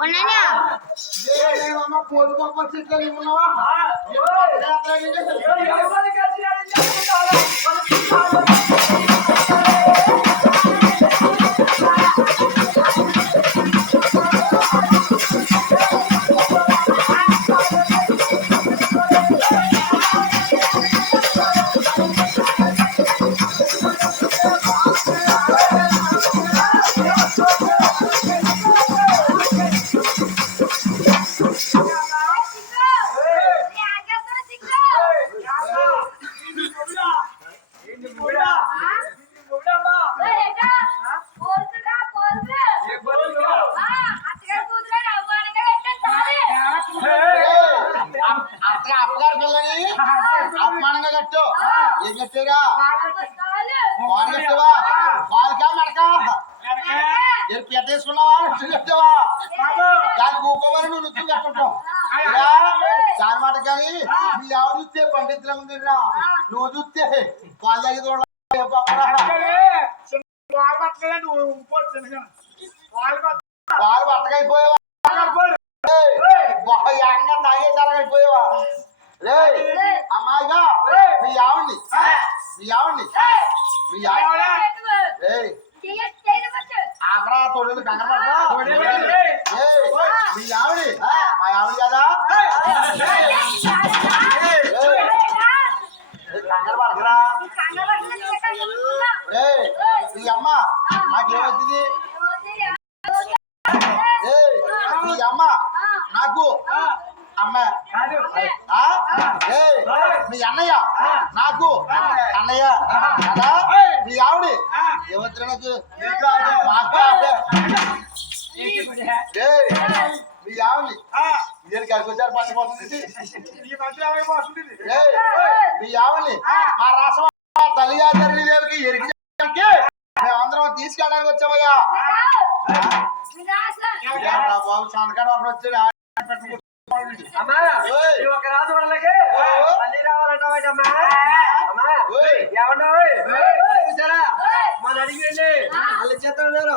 ఉన్నాయా అక్కడ అప్పగారు పిల్లని అపమానంగా కట్టు. ఏం కట్టారా కట్టావా మడక? వేసుకున్నావా? నువ్వు కట్టావా? దానికి ఊకోమని నువ్వు నువ్వు కట్టుంటావు దాని మాట కానీ నీ ఆవిడ చూస్తే పండితుల నువ్వు చూస్తే తాగి చూడాలి పాలు పట్టకైపోయావా అమ్మాయిగా మీ ఆవిడ్ని మీ ఆవిడ్ని మీ ఆవిడ తొడలు కంగారు మీ ఆవిడ మా ఆవిడ కదా? కంగారు పడకరా. రే మీ అమ్మ నాకేమవుతుంది ఏ మీ అమ్మ నాకు అమ్మ. ఆ? ఏయ్, మీ అన్నయ్య. నాకు. అన్నయ్య. కదా మీ ఆవిడ. ఆవిడ. ఏయ్, మీ ఆవిడ. కరికొచ్చారు పచ్చిపోతుంది ఏయ్, మీ ఆవిడని మా రాష్ట్ర తల్లి ఆచార్య దేవికి ఎరికి మేమందరం తీసుకెళ్ళడానికి వచ్చామయ్యా. బాబు సంతకాడు ఒకడు వచ్చాడు. అమ్మా ఒక రాజు వాళ్ళకి. మళ్ళీ రావాలంటావా అమ్మా. ఏమన్నా చూసారా? మన అడిగి వెళ్ళి వాళ్ళు చెత్త ఉన్నారు